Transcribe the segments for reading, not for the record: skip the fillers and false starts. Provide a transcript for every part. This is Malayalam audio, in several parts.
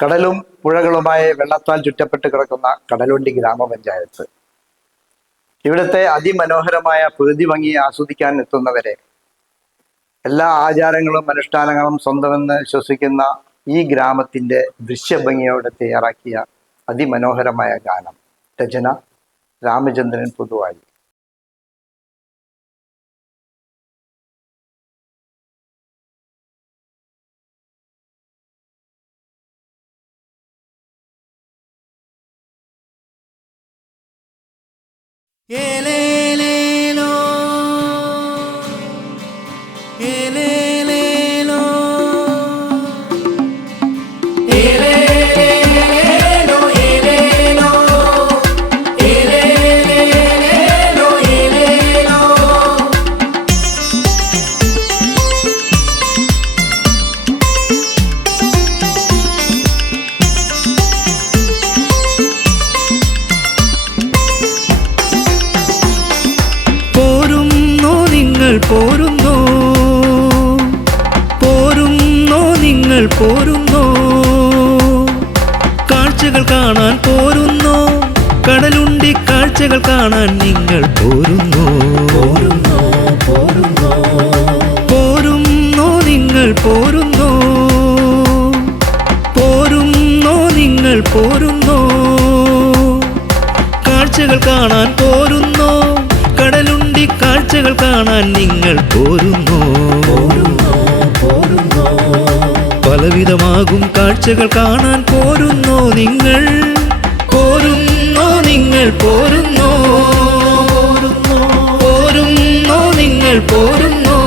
കടലും പുഴകളുമായി വെള്ളത്താൽ ചുറ്റപ്പെട്ട് കിടക്കുന്ന കടലുണ്ടി ഗ്രാമപഞ്ചായത്ത്. ഇവിടുത്തെ അതിമനോഹരമായ പ്രകൃതി ഭംഗി ആസ്വദിക്കാൻ എത്തുന്നവരെ എല്ലാ ആചാരങ്ങളും അനുഷ്ഠാനങ്ങളും സ്വന്തമെന്ന് വിശ്വസിക്കുന്ന ഈ ഗ്രാമത്തിന്റെ ദൃശ്യഭംഗിയോടെ തയ്യാറാക്കിയ അതിമനോഹരമായ ഗാനം. രചന രാമചന്ദ്രൻ പുതുവായി. ഏലേലേലോ ഏലേലേലോ ഏലേലേലോ ഏലേലോ ഏലേലേലോ ഏലേലോ പോരുന്നോ പോരുന്നോ നിങ്ങൾ പോരുന്നോ, കാഴ്ചകൾ കാണാൻ പോരുന്നോ, കടലുണ്ടി കാഴ്ചകൾ കാണാൻ നിങ്ങൾ പോരുന്നോ പോരുന്നോ പോരുന്നോ പോരുന്നോ നിങ്ങൾ പോരുന്നോ പോരുന്നോ നിങ്ങൾ പോരുന്നോ, കാഴ്ചകൾ കാണാൻ പോരുന്നോ, കടലുണ്ടി കാഴ്ചകൾ കാണാൻ നിങ്ങൾ പോരുന്നോ പോരുന്നോ പോരുന്നോ, പലവിധമാകും കാഴ്ചകൾ കാണാൻ പോരുന്നോ നിങ്ങൾ പോരുന്നോ നിങ്ങൾ പോരുന്നോ പോരുന്നോ പോരുന്നോ നിങ്ങൾ പോരുന്നോ.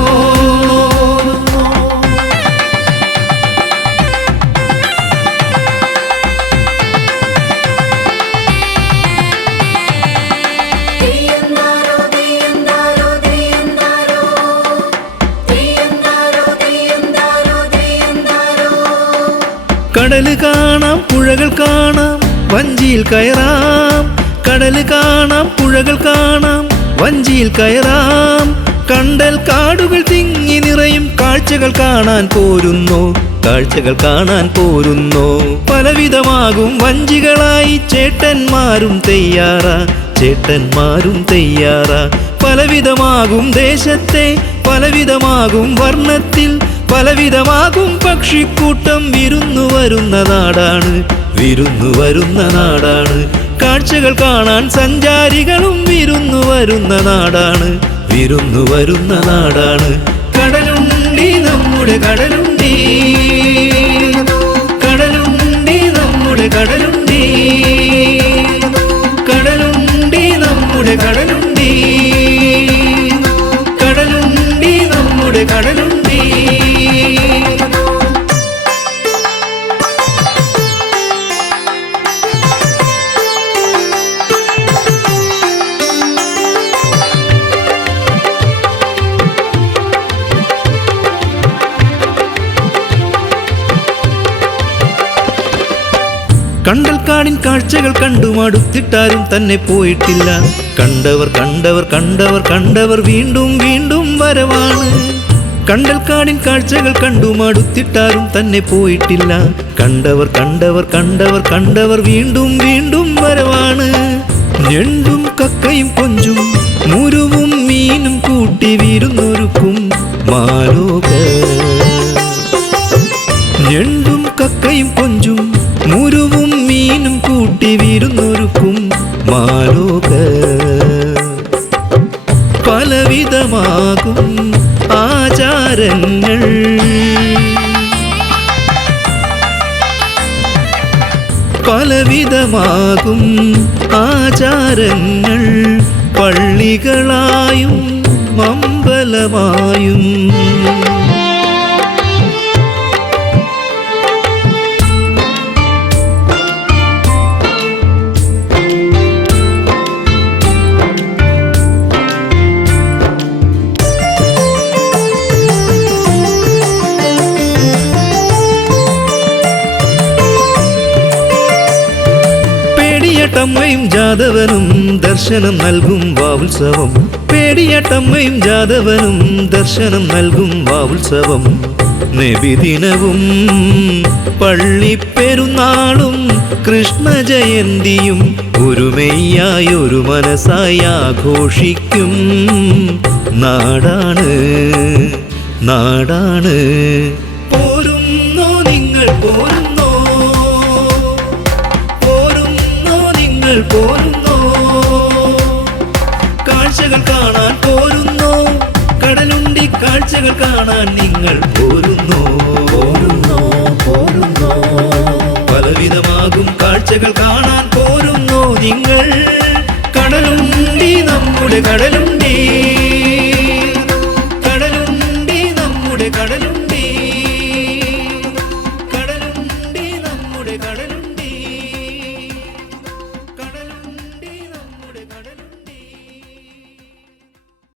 കടല് കാണാം പുഴകൾ കാണാം വഞ്ചിയിൽ കയറാം, കടല് കാണാം പുഴകൾ കാണാം വഞ്ചിയിൽ കയറാം, കണ്ടൽ കാടുകൾ തിങ്ങി നിറയും കാഴ്ചകൾ കാണാൻ പോരുന്നോ കാഴ്ചകൾ കാണാൻ പോരുന്നോ, പലവിധമാകും വഞ്ചികളായി ചേട്ടന്മാരും തയ്യാറാ ചേട്ടന്മാരും തയ്യാറാ, പലവിധമാകും ദേശത്തെ പലവിധമാകും വർണ്ണത്തിൽ പലവിധമാകും പക്ഷിക്കൂട്ടം വിരുന്നു വരുന്ന നാടാണ് വിരുന്നു വരുന്ന നാടാണ്, കാഴ്ചകൾ കാണാൻ സഞ്ചാരികളും വിരുന്നു വരുന്ന നാടാണ് വിരുന്നു വരുന്ന നാടാണ്. കടലുണ്ടി നമ്മുടെ കടലുണ്ടി കടലുണ്ടി നമ്മുടെ കടലുണ്ടി കടലുണ്ടി നമ്മുടെ കടലുണ്ടി കടലുണ്ടി നമ്മുടെ കടലുണ്ടി. കണ്ടൽക്കാടിൻ കാഴ്ചകൾ കണ്ടു മടുത്തിട്ടാരും തന്നെ പോയിട്ടില്ല, കണ്ടവർ കണ്ടവർ കണ്ടവർ കണ്ടവർ വീണ്ടും വീണ്ടും വരവാണ്. കണ്ടൽക്കാടിൻ കാഴ്ചകൾ കണ്ടു മടുത്തിട്ടാരും തന്നെ പോയിട്ടില്ല, കണ്ടവർ കണ്ടവർ കണ്ടവർ കണ്ടവർ വീണ്ടും വീണ്ടും വരവാണ്. ഞണ്ടും കക്കയും കൊഞ്ചും മുരുവും മീനും കൂട്ടി വിരുന്നൊരുക്കും മാലോകർ, ഞണ്ടും കക്കയും കൊഞ്ചും മുരുവും മീനും കൂട്ടി വിരുന്നൊരുക്കും മാലോകർ, പലവിധമാകും ആചാരങ്ങൾ പലവിധമാകും ആചാരങ്ങൾ, പള്ളികളായും അമ്പലമായും പേടിയട്ടമ്മയും ജാതവനും ദർശനം നൽകും വാവുത്സവം, നെടിയാട്ടമ്മയും ജാതവനും ദർശനം നൽകും വാവുത്സവം. നബിദിനവും പള്ളിപ്പെരുന്നാളും കൃഷ്ണജയന്തിയും ഒരുമയായി ഒരു മനസ്സായി ആഘോഷിക്കും നാടാണ് നാടാണ്. പോരുന്നോ നിങ്ങൾ പോരുന്നോ, പോരുന്നോ നിങ്ങൾ പോരുന്നോ, കാഴ്ചകൾ കാണാൻ പോരുന്നോ, കടലുണ്ടി കാഴ്ചകൾ കാണാൻ നിങ്ങൾ പോരുന്നോ പോരുന്നോ പോരുന്നോ, പലവിധമാകും കാഴ്ചകൾ കാണാൻ പോരുന്നോ നിങ്ങൾ. കടലുണ്ടി നമ്മുടെ കടലും